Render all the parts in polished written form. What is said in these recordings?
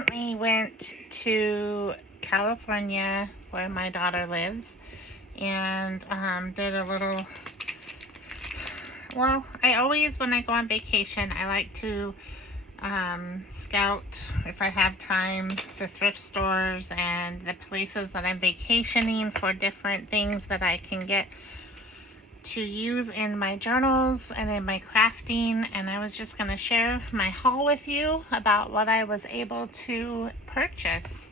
recently went to California where my daughter lives and did a little, well, I always, when I go on vacation, I like to scout, if I have time, the thrift stores and the places that I'm vacationing for different things that I can get to use in my journals and in my crafting. And I was just going to share my haul with you about what I was able to purchase.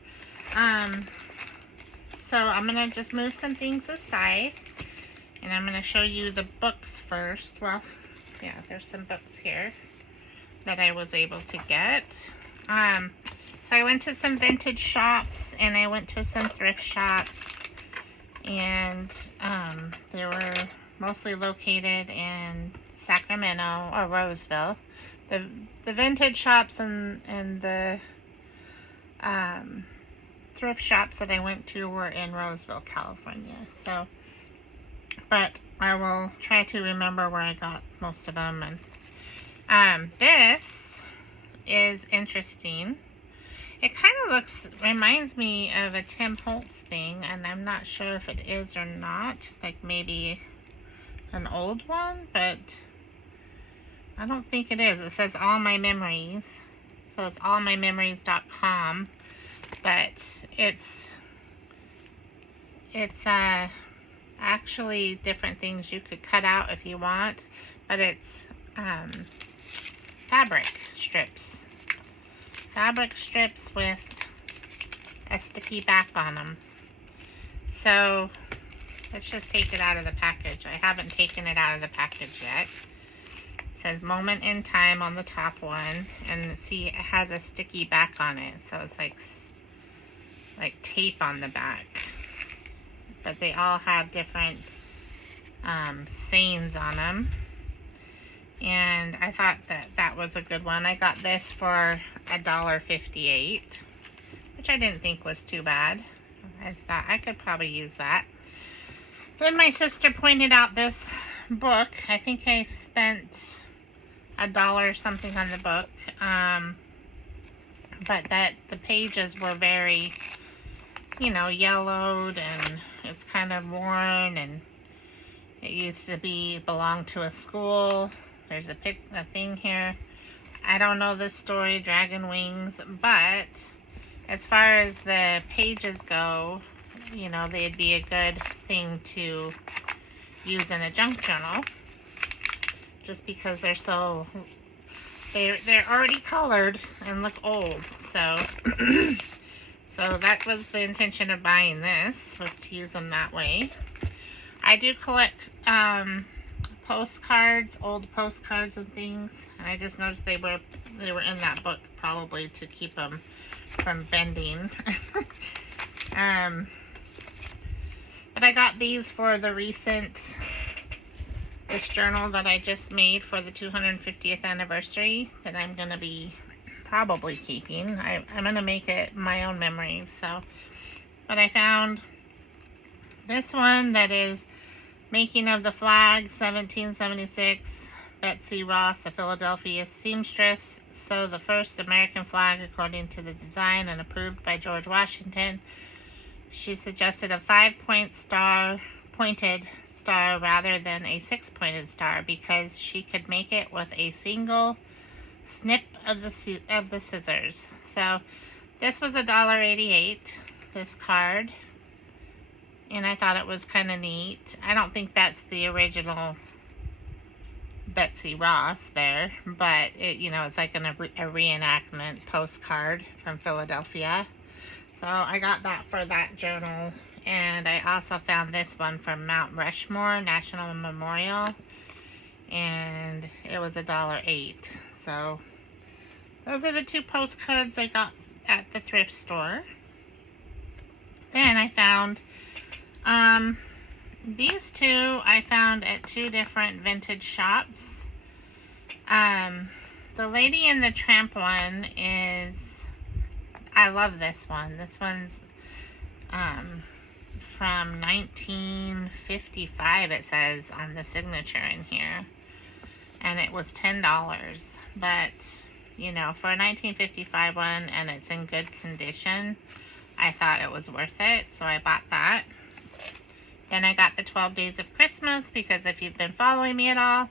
So I'm going to just move some things aside and I'm going to show you the books first. Well, yeah, there's some books here that I was able to get. So I went to some vintage shops and I went to some thrift shops, and they were mostly located in Sacramento or Roseville. The vintage shops and the thrift shops that I went to were in Roseville, California. So, but I will try to remember where I got most of them. And this is interesting. It kind of reminds me of a Tim Holtz thing, and I'm not sure if it is or not. Like maybe an old one, but I don't think it is. It says All My Memories. So it's allmymemories.com, but it's actually different things you could cut out if you want, but it's fabric strips with a sticky back on them. So let's just take it out of the package. I haven't taken it out of the package yet. It says Moment in Time on the top one, and see, it has a sticky back on it, so it's like tape on the back. But they all have different sayings on them. And I thought that was a good one. I got this for $1.58, which I didn't think was too bad. I thought I could probably use that. Then my sister pointed out this book. I think I spent $1 something on the book. But that the pages were very, yellowed, and it's kind of worn, and it used to belong to a school. There's a thing here. I don't know this story, Dragon Wings, but as far as the pages go, they'd be a good thing to use in a junk journal, just because they're already colored and look old. So so that was the intention of buying this, was to use them that way. I do collect postcards, old postcards and things. And I just noticed they were in that book, probably to keep them from bending. But I got these for this journal that I just made for the 250th anniversary, that I'm going to be probably keeping. I'm going to make it my own memories. So, but I found this one that is Making of the Flag, 1776. Betsy Ross, a Philadelphia seamstress, sewed the first American flag according to the design and approved by George Washington. She suggested a 5-pointed star rather than a 6-pointed star because she could make it with a single snip of the scissors. So this was $1.88, this card. And I thought it was kind of neat. I don't think that's the original Betsy Ross there, but it's like a reenactment postcard from Philadelphia. So I got that for that journal. And I also found this one from Mount Rushmore National Memorial, and it was $1.08. So those are the two postcards I got at the thrift store. Then I found these two I found at two different vintage shops. The Lady and the Tramp one is, I love this one. This one's from 1955, it says on the signature in here. And it was $10. But you know, for a 1955 one and it's in good condition, I thought it was worth it, so I bought that. Then I got the 12 Days of Christmas, because if you've been following me at all,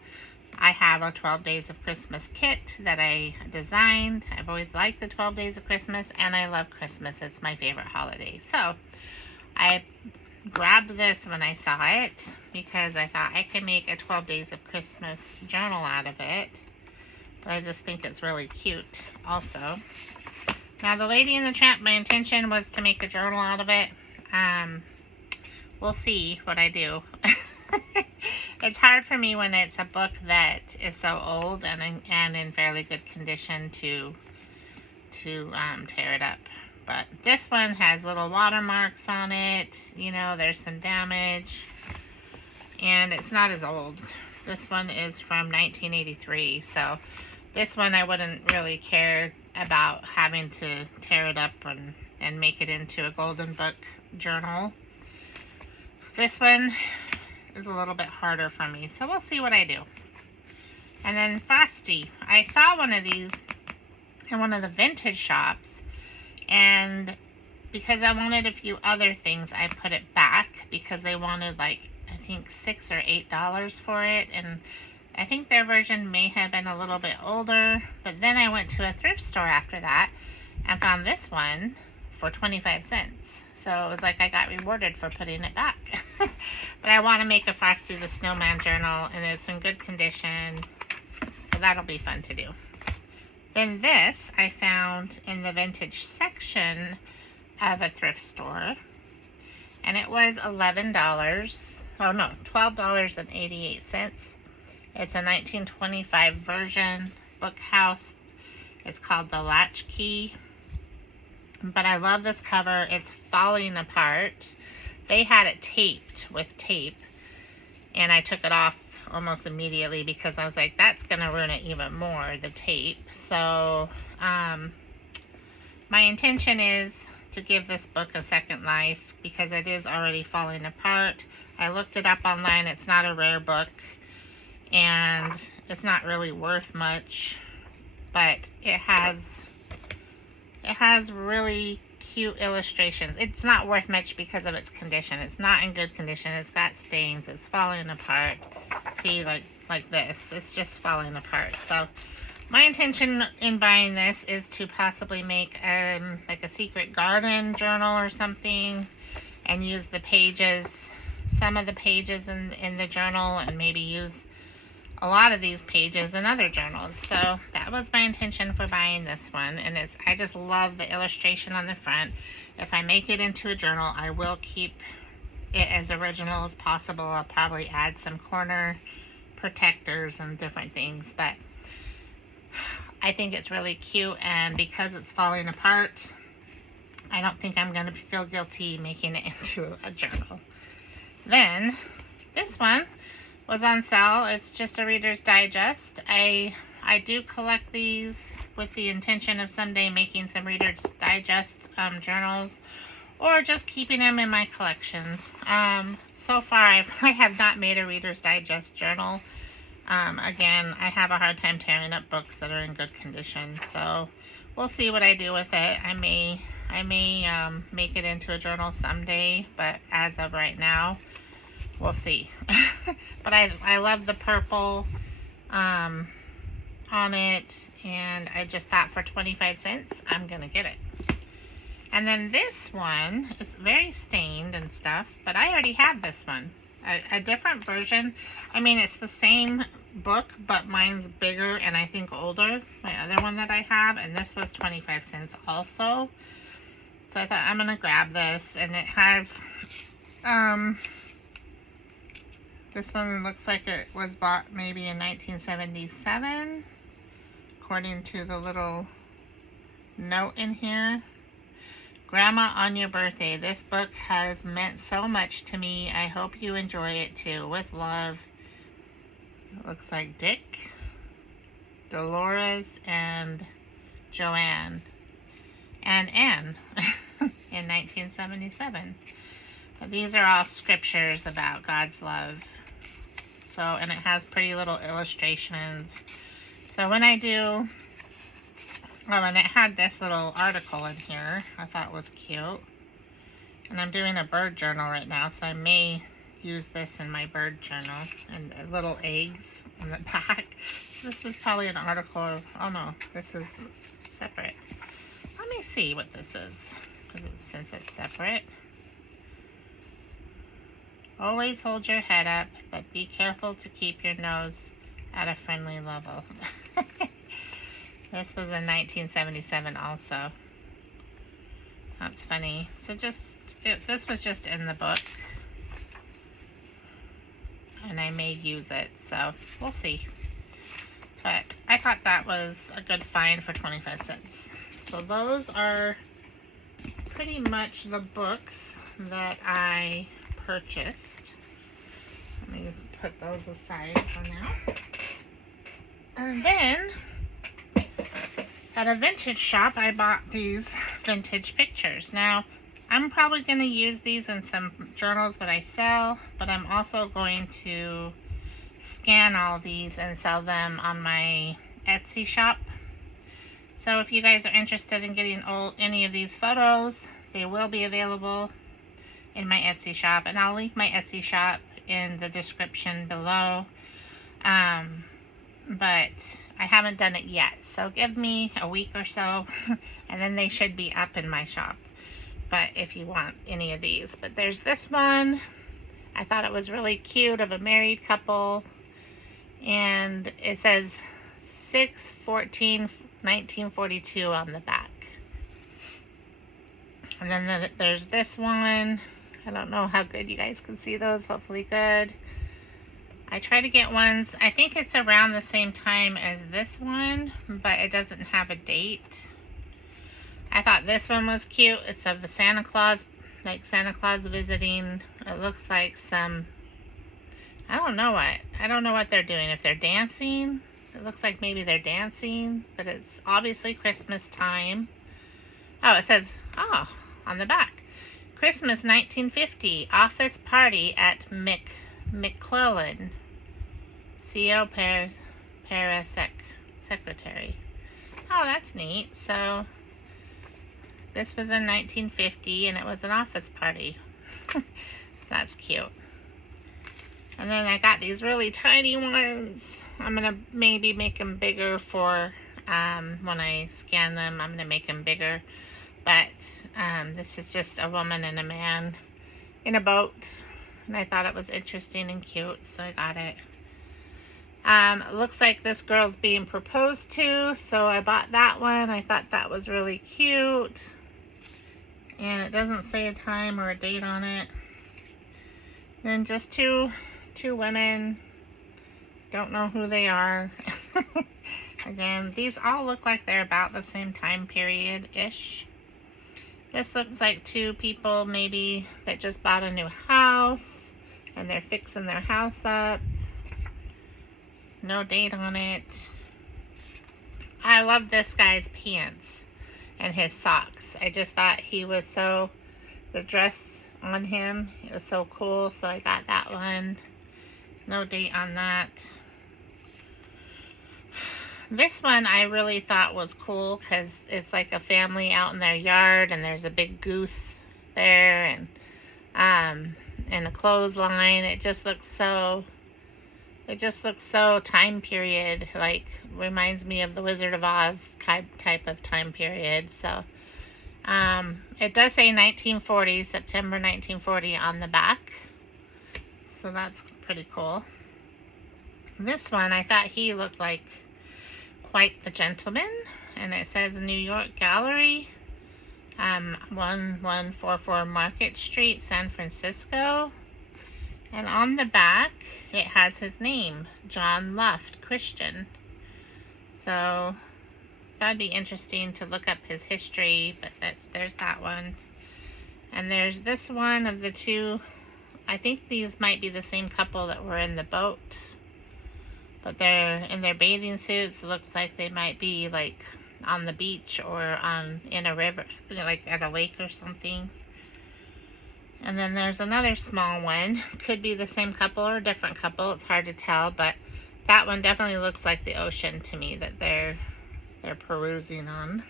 I have a 12 Days of Christmas kit that I designed. I've always liked the 12 Days of Christmas, and I love Christmas. It's my favorite holiday. So I grabbed this when I saw it because I thought I could make a 12 Days of Christmas journal out of it. But I just think it's really cute also. Now, the Lady and the Tramp, my intention was to make a journal out of it. We'll see what I do. It's hard for me when it's a book that is so old and in fairly good condition to tear it up. But this one has little watermarks on it. You know, there's some damage. And it's not as old. This one is from 1983. So this one I wouldn't really care about having to tear it up and make it into a golden book journal. This one is a little bit harder for me, so we'll see what I do. And then Frosty. I saw one of these in one of the vintage shops, and because I wanted a few other things, I put it back because they wanted like, I think $6 or $8 for it, and I think their version may have been a little bit older. But then I went to a thrift store after that and found this one for 25 cents. So it was like I got rewarded for putting it back. But I want to make a Frosty the Snowman journal, and it's in good condition. So that'll be fun to do. Then this I found in the vintage section of a thrift store. And it was $11. Oh no, $12.88. It's a 1925 version book house. It's called The Latchkey. But I love this cover. It's falling apart. They had it taped with tape, and I took it off almost immediately because I was like, that's going to ruin it even more, the tape. So my intention is to give this book a second life because it is already falling apart. I looked it up online. It's not a rare book, and it's not really worth much, but it has really cute illustrations. It's not worth much because of its condition. It's not in good condition. It's got stains. It's falling apart. See, like this. It's just falling apart. So my intention in buying this is to possibly make like a secret garden journal or something, and use the pages, some of the pages in the journal, and maybe use a lot of these pages in other journals. So that was my intention for buying this one, and I just love the illustration on the front. If I make it into a journal, I will keep it as original as possible. I'll probably add some corner protectors and different things, but I think it's really cute, and because it's falling apart, I don't think I'm going to feel guilty making it into a journal. Then this one was on sale. It's just a Reader's Digest. I do collect these with the intention of someday making some Reader's Digest journals, or just keeping them in my collection. So far, I have not made a Reader's Digest journal. Again, I have a hard time tearing up books that are in good condition, so we'll see what I do with it. I may make it into a journal someday, but as of right now, we'll see. But I love the purple on it, and I just thought for 25 cents, I'm going to get it. And then this one is very stained and stuff, but I already have this one. A different version. I mean, it's the same book, but mine's bigger and I think older. My other one that I have, and this was 25 cents also. So I thought I'm going to grab this, and it has... this one looks like it was bought maybe in 1977, according to the little note in here. Grandma, on your birthday, this book has meant so much to me. I hope you enjoy it too. With love. It looks like Dick, Dolores, and Joanne, and Anne in 1977. But these are all scriptures about God's love. So, and it has pretty little illustrations. So when I do Oh, and it had this little article in here I thought was cute. And I'm doing a bird journal right now, so I may use this in my bird journal. And little eggs on the back. This was probably an article of, oh no, this is separate. Let me see what this is, since it's separate. Always hold your head up, but be careful to keep your nose at a friendly level. This was in 1977 also. That's funny. So this was just in the book. And I may use it, so we'll see. But I thought that was a good find for 25 cents. So those are pretty much the books that I purchased. Let me put those aside for now. And then at a vintage shop, I bought these vintage pictures. Now, I'm probably going to use these in some journals that I sell, but I'm also going to scan all these and sell them on my Etsy shop. So if you guys are interested in getting any of these photos, they will be available in my Etsy shop, and I'll link my Etsy shop in the description below. But I haven't done it yet, so give me a week or so and then they should be up in my shop. But if you want any of these, but there's this one. I thought it was really cute, of a married couple, and it says 6/14/1942 on the back. And then there's this one. I don't know how good you guys can see those. Hopefully good. I try to get ones, I think it's around the same time as this one, but it doesn't have a date. I thought this one was cute. It's of a Santa Claus, like Santa Claus visiting. It looks like some, I don't know what they're doing. If they're dancing, it looks like maybe they're dancing, but it's obviously Christmas time. Oh, it says, oh, on the back, Christmas 1950, office party at McClellan, CO secretary. Oh, that's neat. So this was in 1950 and it was an office party. That's cute. And then I got these really tiny ones. I'm gonna maybe make them bigger for when I scan them. I'm gonna make them bigger. But this is just a woman and a man in a boat. And I thought it was interesting and cute, so I got it. It looks like this girl's being proposed to, so I bought that one. I thought that was really cute. And it doesn't say a time or a date on it. Then just two women. Don't know who they are. Again, these all look like they're about the same time period-ish. This looks like two people maybe that just bought a new house and they're fixing their house up. No date on it. I love this guy's pants and his socks. I just thought he was so, the dress on him, it was so cool, so I got that one. No date on that. This one I really thought was cool because it's like a family out in their yard and there's a big goose there and a clothesline. It just looks so time period, like reminds me of the Wizard of Oz type of time period. So it does say 1940, September 1940 on the back. So that's pretty cool. This one, I thought he looked like quite the gentleman, and it says New York Gallery, 1144 Market Street, San Francisco. And on the back, it has his name, John Luft, Christian. So that'd be interesting to look up his history, but there's that one. And there's this one of the two. I think these might be the same couple that were in the boat. But they're in their bathing suits. It looks like they might be like on the beach or in a river, like at a lake or something. And then there's another small one. Could be the same couple or a different couple. It's hard to tell, but that one definitely looks like the ocean to me that they're they're perusing on.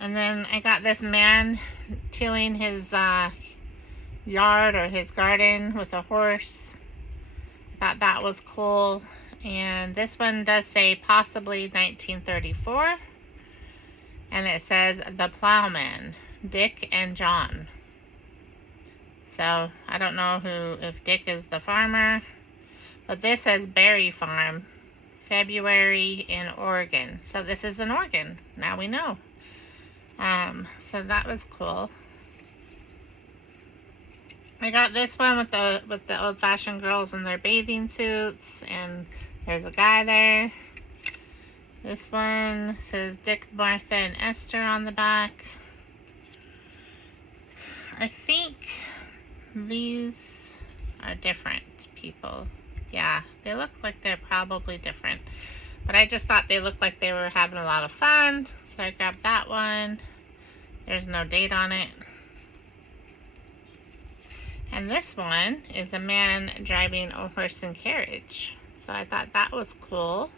And then I got this man tilling his yard or his garden with a horse. I thought that was cool. And this one does say possibly 1934. And it says the plowman, Dick and John. So I don't know if Dick is the farmer. But this says Berry Farm, February in Oregon. So this is in Oregon. Now we know. So that was cool. I got this one with the old-fashioned girls in their bathing suits, and there's a guy there. This one says Dick, Martha, and Esther on the back. I think these are different people. Yeah, they look like they're probably different. But I just thought they looked like they were having a lot of fun, so I grabbed that one. There's no date on it. And this one is a man driving a horse and carriage. So I thought that was cool.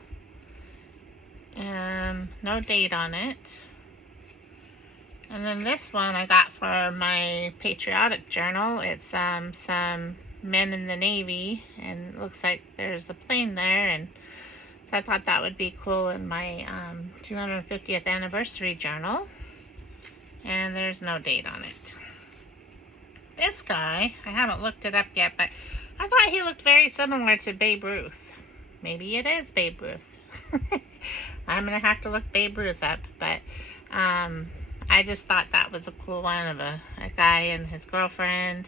No date on it. And then this one I got for my patriotic journal. It's some men in the Navy, and it looks like there's a plane there, and so I thought that would be cool in my 250th anniversary journal. And there's no date on it. This guy, I haven't looked it up yet, but I thought he looked very similar to Babe Ruth. Maybe it is Babe Ruth. I'm going to have to look Babe Ruth up, but I just thought that was a cool one of a guy and his girlfriend.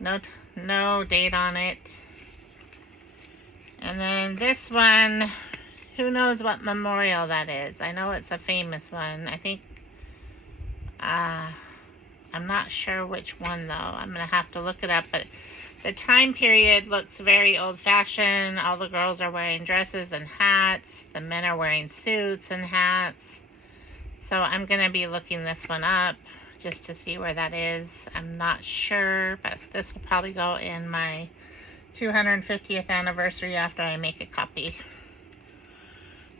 No date on it. And then this one, who knows what memorial that is? I know it's a famous one. I think, I'm not sure which one though. I'm going to have to look it up, but the time period looks very old-fashioned. All the girls are wearing dresses and hats. The men are wearing suits and hats. So I'm going to be looking this one up just to see where that is. I'm not sure, but this will probably go in my 250th anniversary after I make a copy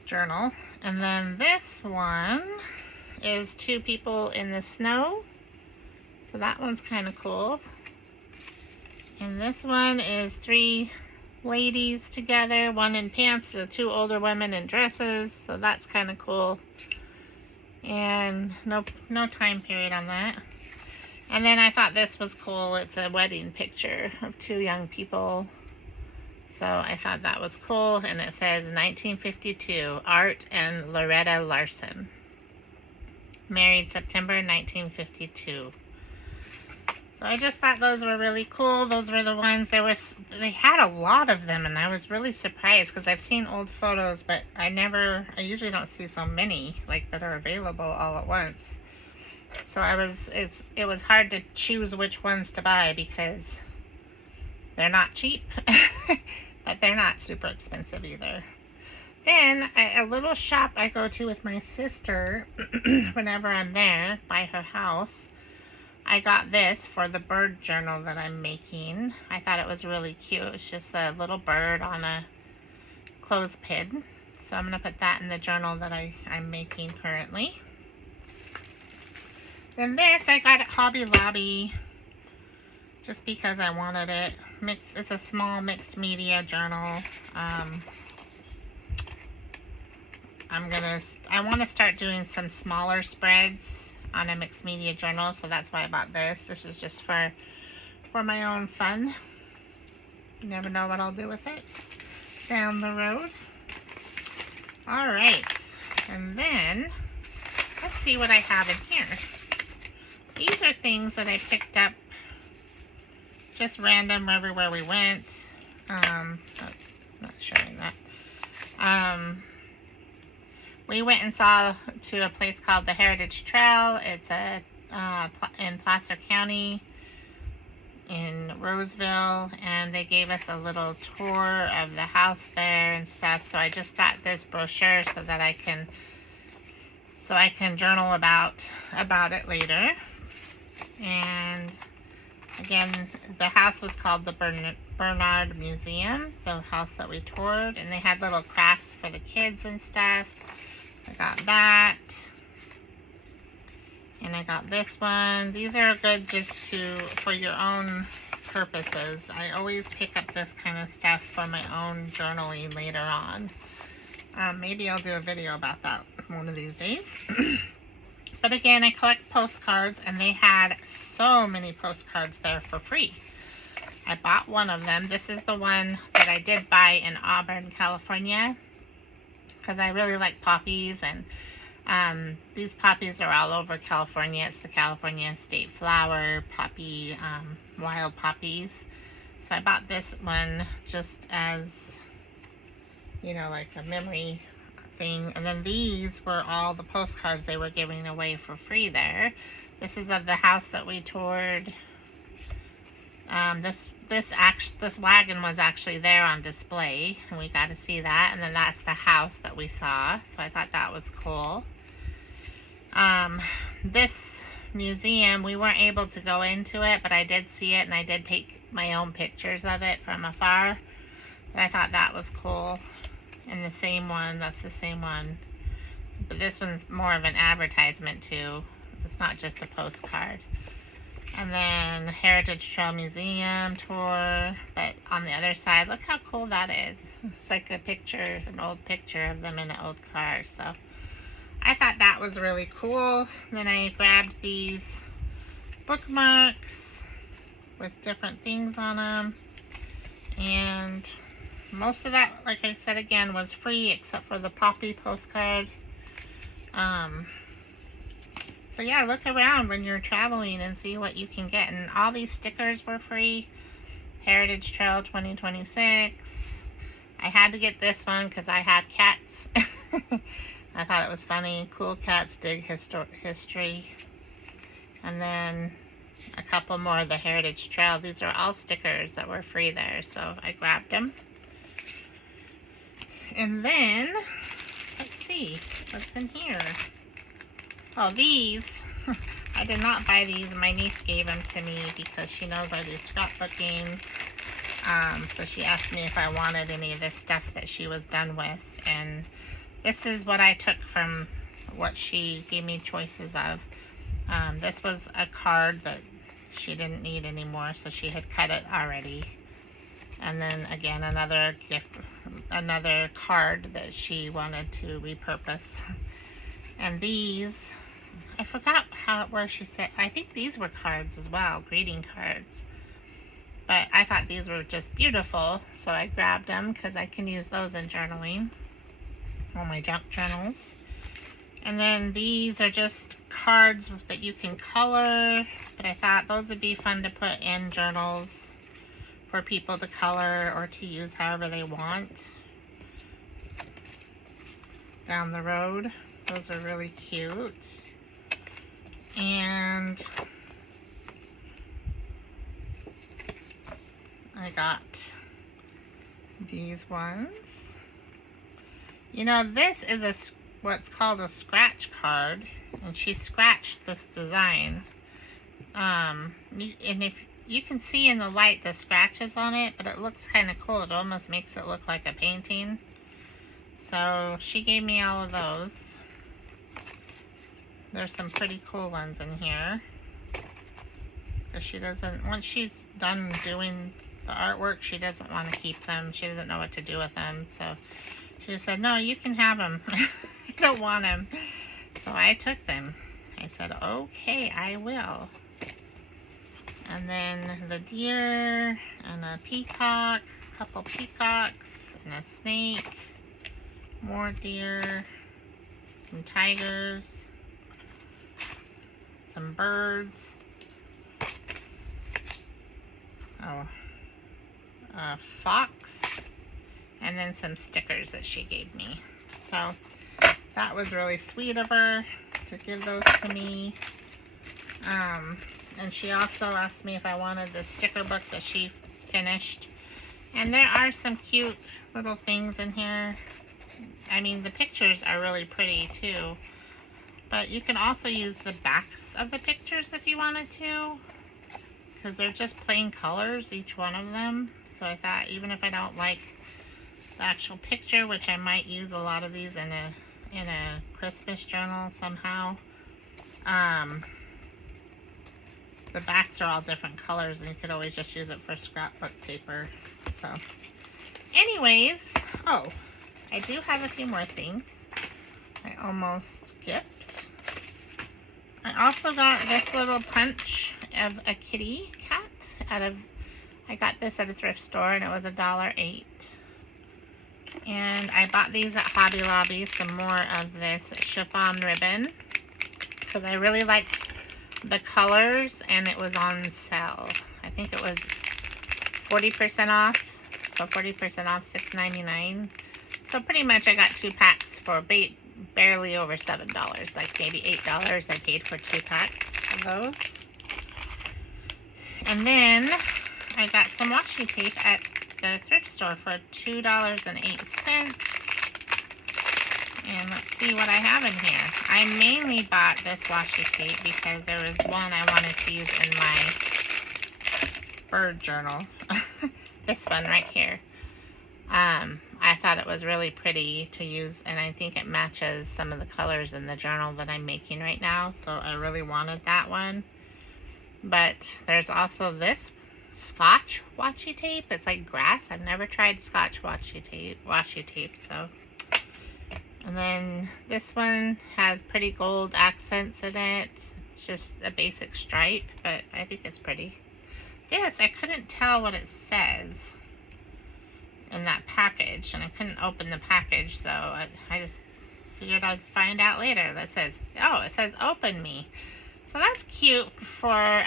journal. And then this one is two people in the snow. So that one's kind of cool. And this one is three ladies together, one in pants, the two older women in dresses. So that's kind of cool. And no time period on that. And then I thought this was cool. It's a wedding picture of two young people. So I thought that was cool. And it says 1952, Art and Loretta Larson. Married September 1952. So I just thought those were really cool. Those were the ones, they had a lot of them, and I was really surprised because I've seen old photos, but I usually don't see so many like that are available all at once. So it was hard to choose which ones to buy because they're not cheap, but they're not super expensive either. Then a little shop I go to with my sister whenever I'm there by her house. I got this for the bird journal that I'm making. I thought it was really cute. It's just a little bird on a clothespin. So I'm going to put that in the journal that I'm making currently. Then this I got at Hobby Lobby just because I wanted it. It's a small mixed media journal. I want to start doing some smaller spreads on a mixed media journal, so that's why I bought this. This is just for my own fun. You never know what I'll do with it down the road. All right, and then let's see what I have in here. These are things that I picked up just random everywhere we went. That's not showing that. We went and saw to a place called the Heritage Trail. It's in Placer County in Roseville, and they gave us a little tour of the house there and stuff. So I just got this brochure so that I can journal about it later. And again, the house was called the Bernard Museum, the house that we toured, and they had little crafts for the kids and stuff. I got that. And I got this one. These are good just for your own purposes. I always pick up this kind of stuff for my own journaling later on. Maybe I'll do a video about that one of these days. But again, I collect postcards, and they had so many postcards there for free. I bought one of them. This is the one that I did buy in Auburn, California, because I really like poppies, and these poppies are all over California. It's the California state flower, poppy, wild poppies. So I bought this one just as, you know, like a memory thing. And then these were all the postcards they were giving away for free there. This is of the house that we toured. This wagon was actually there on display, and we got to see that. And then that's the house that we saw, so I thought that was cool. This museum, we weren't able to go into it, but I did see it, and I did take my own pictures of it from afar. But I thought that was cool. And the same one, that's the same one. But this one's more of an advertisement too. It's not just a postcard. And then Heritage Trail Museum tour. But on the other side, look how cool that is. It's like a picture, an old picture of them in an old car. So I thought that was really cool. Then I grabbed these bookmarks with different things on them. And most of that, like I said again, was free except for the poppy postcard. So yeah, look around when you're traveling and see what you can get. And all these stickers were free. Heritage Trail 2026. I had to get this one because I have cats. I thought it was funny. Cool cats dig history. And then a couple more of the Heritage Trail. These are all stickers that were free there, so I grabbed them. And then, let's see, what's in here? Oh, these, I did not buy these. My niece gave them to me because she knows I do scrapbooking. So she asked me if I wanted any of this stuff that she was done with. And this is what I took from what she gave me choices of. This was a card that she didn't need anymore, so she had cut it already. And then again, another gift, another card that she wanted to repurpose. And these, I forgot where she said, I think these were cards as well, greeting cards. But I thought these were just beautiful, so I grabbed them because I can use those in journaling, all my junk journals. And then these are just cards that you can color, but I thought those would be fun to put in journals for people to color or to use however they want down the road. Those are really cute. And I got these ones. You know, this is what's called a scratch card, and she scratched this design. And if you can see in the light the scratches on it, but it looks kind of cool. It almost makes it look like a painting. So she gave me all of those. There's some pretty cool ones in here. Because she doesn't, once she's done doing the artwork, she doesn't want to keep them. She doesn't know what to do with them. So she just said, no, you can have them. I don't want them. So I took them. I said, okay, I will. And then the deer and a peacock, a couple peacocks and a snake, more deer, some tigers, some birds, a fox, and then some stickers that she gave me. So that was really sweet of her to give those to me. And she also asked me if I wanted the sticker book that she finished. And there are some cute little things in here. I mean, the pictures are really pretty too. But you can also use the backs of the pictures if you wanted to. Because they're just plain colors, each one of them. So I thought, even if I don't like the actual picture, which I might use a lot of these in a in a Christmas journal somehow. The backs are all different colors, and you could always just use it for scrapbook paper. So, anyways, oh, I do have a few more things. I almost skipped. I also got this little punch of a kitty cat I got this at a thrift store, and it was $1.08. And I bought these at Hobby Lobby, some more of this chiffon ribbon, because I really liked the colors, and it was on sale. I think it was 40% off, so 40% off, $6.99. So pretty much I got 2 packs for barely over $7, like maybe $8 I paid for 2 packs of those. And then I got some washi tape at the thrift store for $2.08. And let's see what I have in here. I mainly bought this washi tape because there was one I wanted to use in my bird journal. This one right here. I thought it was really pretty to use, and I think it matches some of the colors in the journal that I'm making right now, so I really wanted that one. But there's also this Scotch washi tape. It's like grass. I've never tried Scotch washi tape, so. And then this one has pretty gold accents in it. It's just a basic stripe, but I think it's pretty. This, I couldn't tell what it says in that package, and I couldn't open the package, so I just figured I'd find out later. That says, oh, it says open me. So that's cute for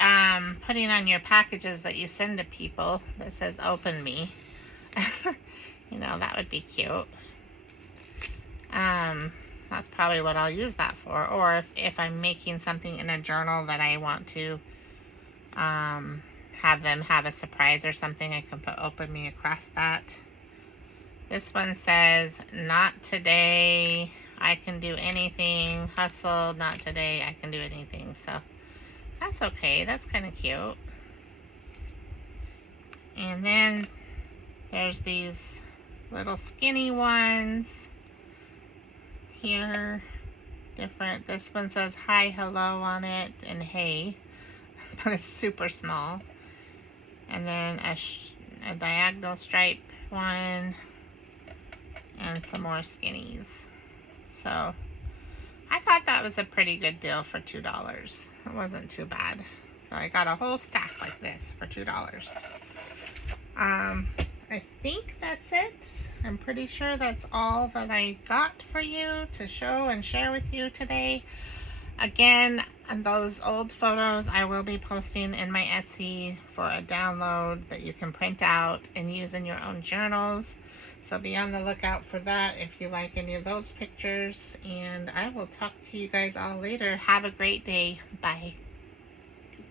putting on your packages that you send to people. That says open me. You know, that would be cute. That's probably what I'll use that for. Or if I'm making something in a journal that I want to have them have a surprise or something, I can put open me across that. This one says, not today, I can do anything. Hustle, not today, I can do anything. So that's okay. That's kind of cute. And then there's these little skinny ones here. Different. This one says hi, hello on it, and hey, but it's super small. And then a diagonal stripe one, and some more skinnies. So I thought that was a pretty good deal for $2. It wasn't too bad. So I got a whole stack like this for $2. I think that's it. I'm pretty sure that's all that I got for you to show and share with you today. Again, those old photos I will be posting in my Etsy for a download that you can print out and use in your own journals. So be on the lookout for that if you like any of those pictures. And I will talk to you guys all later. Have a great day. Bye.